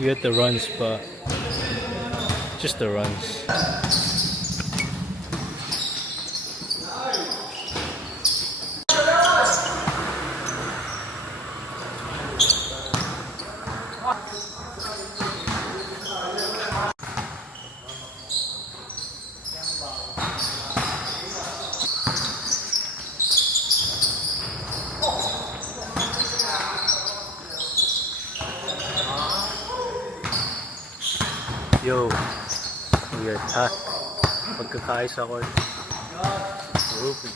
You get the runs, but just the runs. Yo, we are tack. Pagkakais ako. Grouping.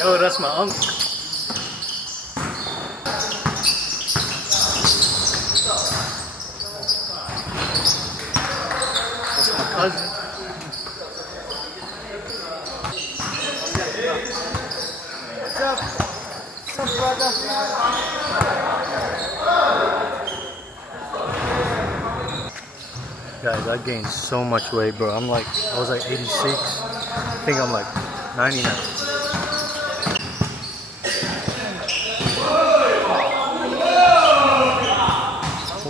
Yo, that's my uncle. That's my cousin. What's up? What's up, brother? Guys, I gained so much weight, bro. I was like 86. I think I'm like 99.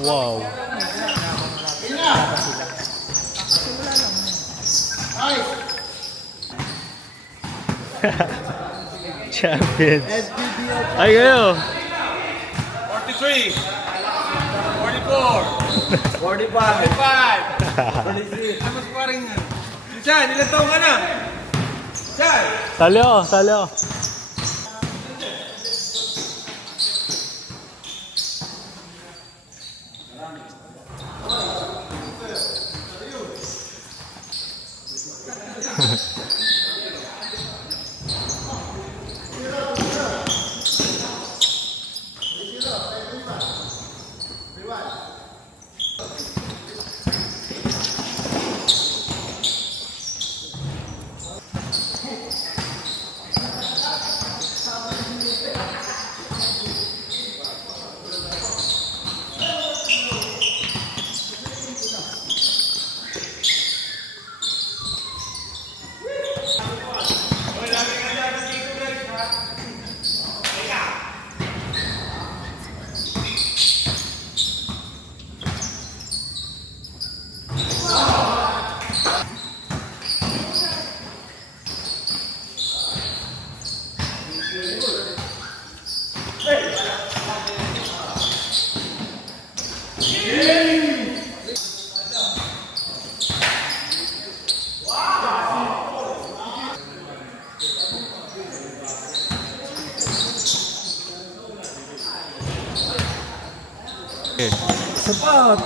Wow. Champions. Ay kayo. 43, 44, 45, 46. Tapos parang, Chan, ilang taong ka na? Chan! Sali ako, sali ako.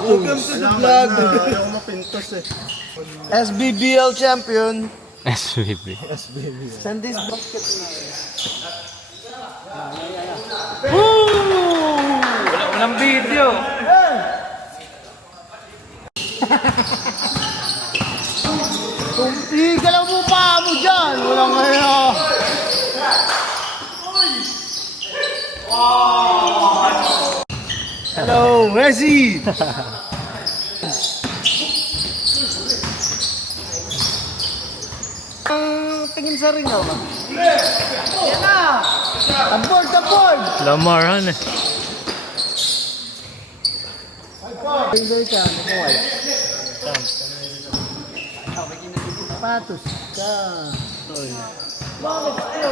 Welcome to the vlog. Ayaw mapintos eh. SBBL champion. SBB. Send this basket na. Walang video. Tigil ang mukha mo dyan. Walang ngayon. Hello, Messi! Tingin sa ring ako. Yan na! Tabord, tabord! Lamar, han eh. Hindi ka, nakuhay. Patos ka. Bakit ka?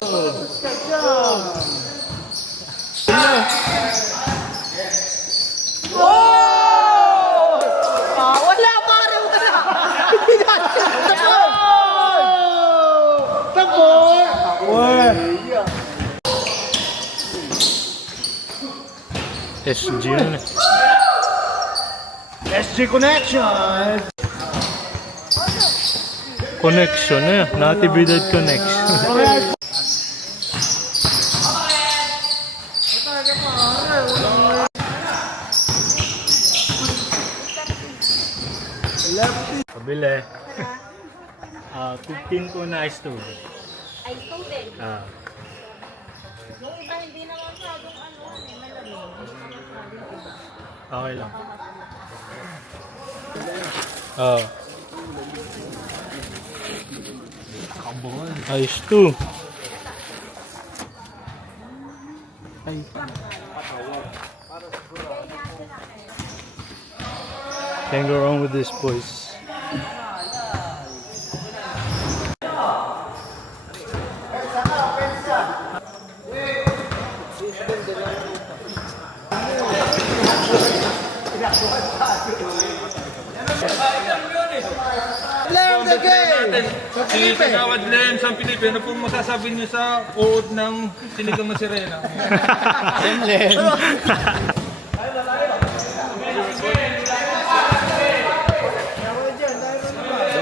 Patos ka dyan. Oh! Wala parang ka na! Tabor! SG yun eh. SG Connection! Connection eh. Natividad connection. Bili. 15 po na ice tubig. Ay, tubig. Ah. Yung iba hindi naman masyadong ano, malamig. Okay lang. Oh. Ice too. Can't go wrong with this, boys. Player of the game! Si Kagawad Lem, San Felipe, ano pong masasabi niyo sa uod ng sinigang na sirena?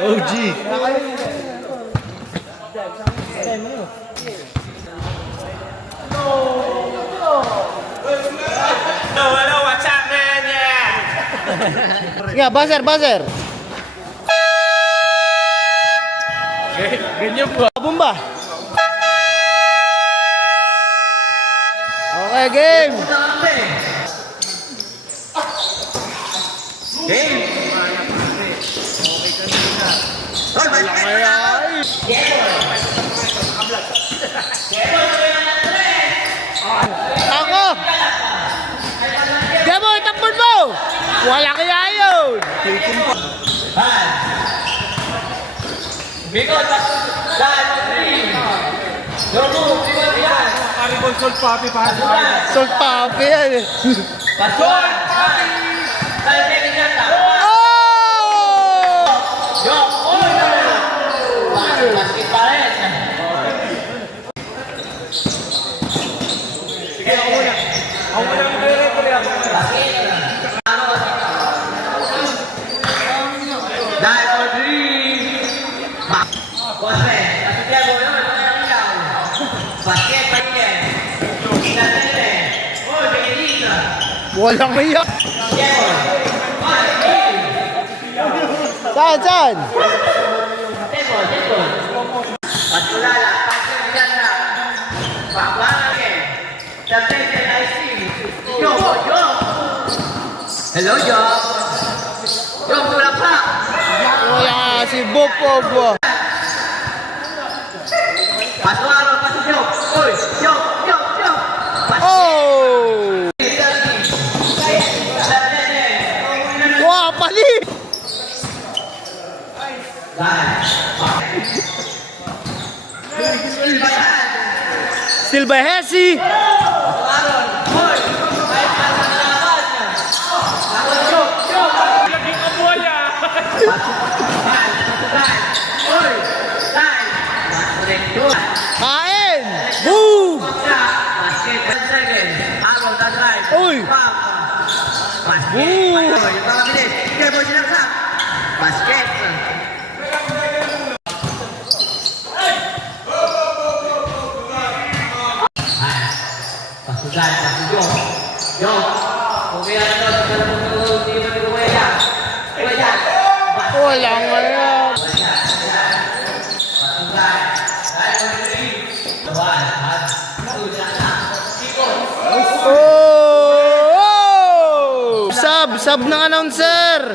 OG. Sige, buzzer! Ganyan po. Bomba! Okay, game! Ako! Gabo, tapon mo! Wala kaya yun! Aribon Sol Papi pa. Salt papi yan eh. Walang iyak. Saan? Hello, Job. Job, tulak pa. Wala si Bob. Pasok araw, pasok Job. Uy, Job. Oh! Wah, pali! Still by Hesi. Kain! Boom! Uy! Basket. Pasukan, pasujok. Jok. Kumaya na ito, hindi mo kumaya. Kumaya. Walang iyak. Oh! Sub ng announcer.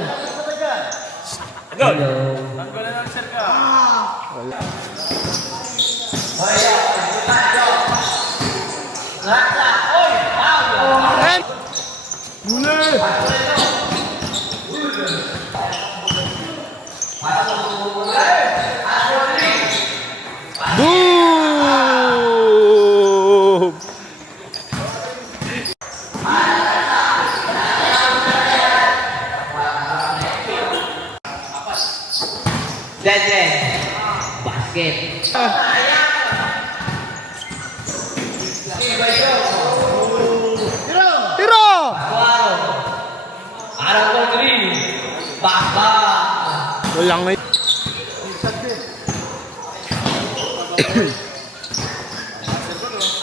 And boom! Dede. Basket. Tiro! Araw ko green. Baba. Walang iyak.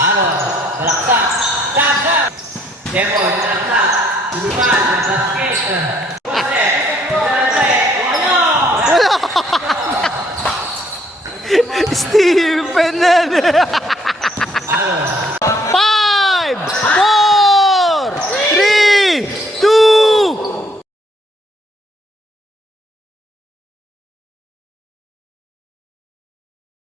Araw. Balaksak. Saksak. Demo. Balaksak. Tulupan. Basket. Basket. Wala Steve Fernandez.